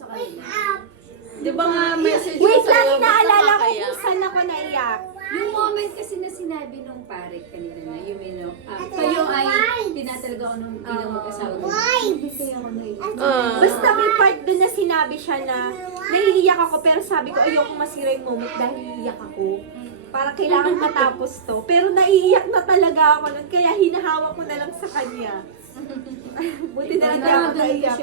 sa kanila. Di ba nga message Wait ko lang, sa'yo, inaalala ko kaya? kung saan ako naiyak. Yung moment kasi na sinabi nung pare kanina na, you may know, kayo ay tinatalaga ko nung bilang mag-asawa. Hindi kaya ako naiyak. Basta may part doon na sinabi siya na naiiyak ako pero sabi ko ayoko masira yung moment dahil iiyak ako. Para kailangan matapos to. Pero naiiyak na talaga ako nun kaya hinahawa ko na lang sa kanya. Buti na lang ako naiiyak.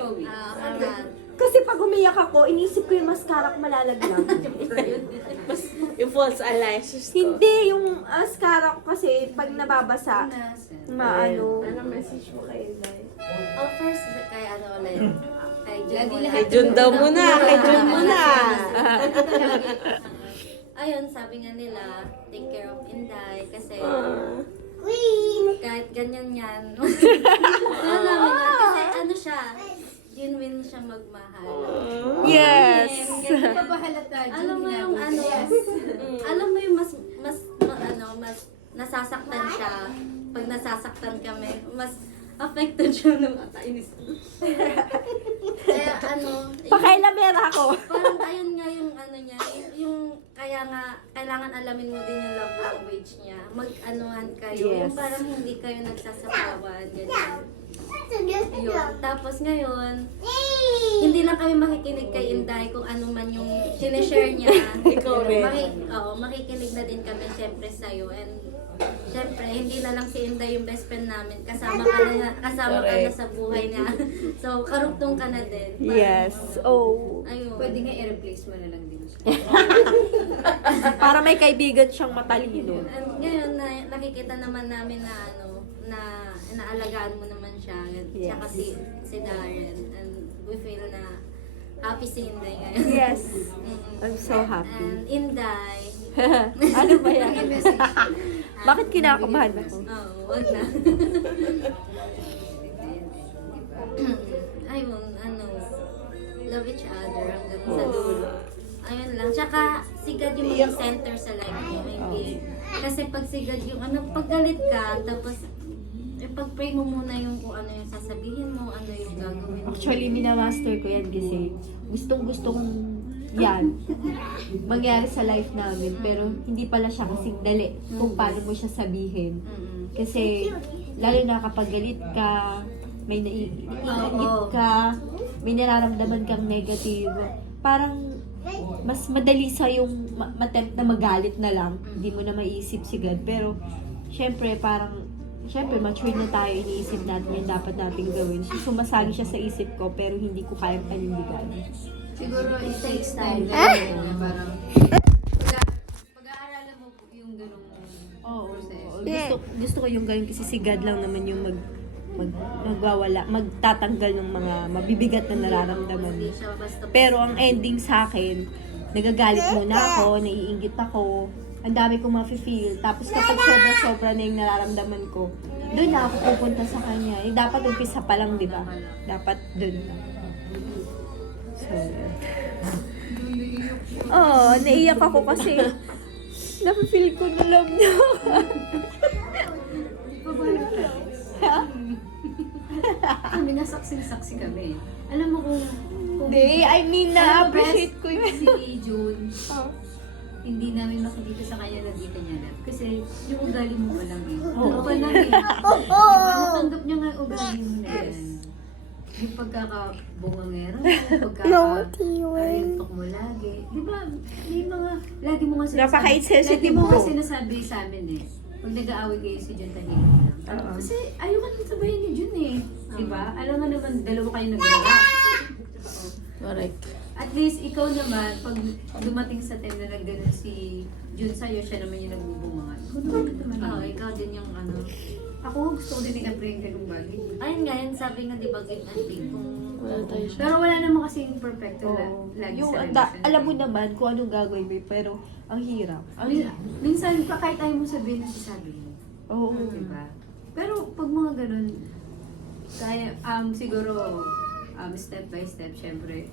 Kasi pag umiyak ako, inisip ko yung mascara ko malalaglag. Mas yung false eyelashes ko. Hindi, yung mascara ko kasi pag nababasa, maano. Anong message mo kay Inday? Oh, first, kay ano ulit? Kay Jun Lagi muna. lahat. Kay Jun daw muna, kay Jun muna. Ayun, sabi nga nila, take care of Inday kasi kahit ganyan yan. Ano namin yan, kasi ano siya, genuine siya magmahal. Yes. Ganyan pa ba halata? Alam mo yung ano, alam mo yung mas nasasaktan siya. Pag nasasaktan kami, mas affected siya ng atainis. Kaya ano, Pakailamera ako. parang ayun nga yung ano niya, yung kaya nga kailangan alamin mo din yung love language niya. Mag-anuhan kayo, Yes. yung parang hindi kayo nagsasapawan, ganyan. Yun. Tapos ngayon, hindi lang kami makikinig kay Inday kung ano man yung sinishare niya. Ikaw rin. Makikinig na din kami syempre sa'yo. And syempre, hindi na lang si Inday yung best friend namin. Kasama ka na sa buhay niya. So, karugtong ka na din. Parang, Yes. Oh. Ayun. Pwede nga i-replace mo na lang din siya. Para may kaibigan siyang matalino. And ngayon, nakikita naman namin na na inaalagaan mo naman siya. Yes. Tsaka si Darren. And we feel na happy si Inday ngayon. Yes. Mm-mm. I'm so happy. And Inday, Ano ba yan? Bakit kinakabahan ako? wag na. Ayun, love each other hanggang sa dulo. Ayun lang. Tsaka, si God yung maging center sa life mo. Hindi. Kasi pag si God yung, pag galit ka, tapos, pag-pray mo muna yung kung ano yung sasabihin mo, ano yung gagawin mo. Actually, minamaster ko yan kasi gustong-gusto kong yan mangyari sa life namin. Pero hindi pala siya kasing dali kung paano mo siya sabihin. Mm-mm. Kasi, lalo na kapag galit ka, may naiingit ka, may nararamdaman kang negative, parang mas madali sa yung matempt na magalit na lang. Hindi mo na maiisip si God. Pero, syempre, mature na tayo, iniisip natin yung dapat nating gawin. So, sumasagi siya sa isip ko, pero hindi ko kayang panindigan. Siguro it takes time. Parang pag-aaralan mo yung ganung proseso. Gusto ko yung ganun kasi si God lang naman yung magtatanggal ng mga mabibigat na nararamdaman mo. Hindi siya basta Pero ang ending sa akin, nagagalit muna ako, naiinggit ako, ang dami kong ma-feel. Tapos kapag sobra-sobra na yung nararamdaman ko, doon na ako pupunta sa kanya. Eh, dapat umpisa pa lang, di ba? Dapat doon. So, naiyak ako kasi na-feel ko na love niya. Kami nasaksing-saksi kami. Alam mo kung Hindi, I mean, na-appreciate ko yun. si June, hindi namin makikita sa kanya na di kanya love. Kasi yung ugali mo pa lang eh. Ano pa lang eh. Natanggap niya nga yung ugali mo na yan. Yung pagkakabungangero, pagkakarintok mo lagi. Di ba, may mga, lagi mo nga sinasabi. Napaka-insensitive Lagi mo nga ko. sinasabi sa amin eh. Pag nag-aaway kayo si Jun tahimik lang. Kasi ayaw ka nang sabahin ni Jun eh. Di ba? Alam nga naman, dalawa kayo nag-aaway. Correct. At least, ikaw naman, pag dumating sa time na nag-ganon si Jun sa'yo, siya naman yung nagbubunga. Ikaw naman Oo, ikaw din yung Ako gusto ko din i-apprehend ka ng bagay. Ayun nga, yun sabi nga, di ba, give and take kung Wala tayo siya. Pero wala naman kasing perfecto lagi Yung, sa relasyon. alam mo naman kung anong gagawin mo, pero ang hirap. Minsan, pa kahit ayaw mo sabihin, nasasabi mo. Oo. Diba? Pero pag mga ganun, kaya, siguro, step by step, syempre,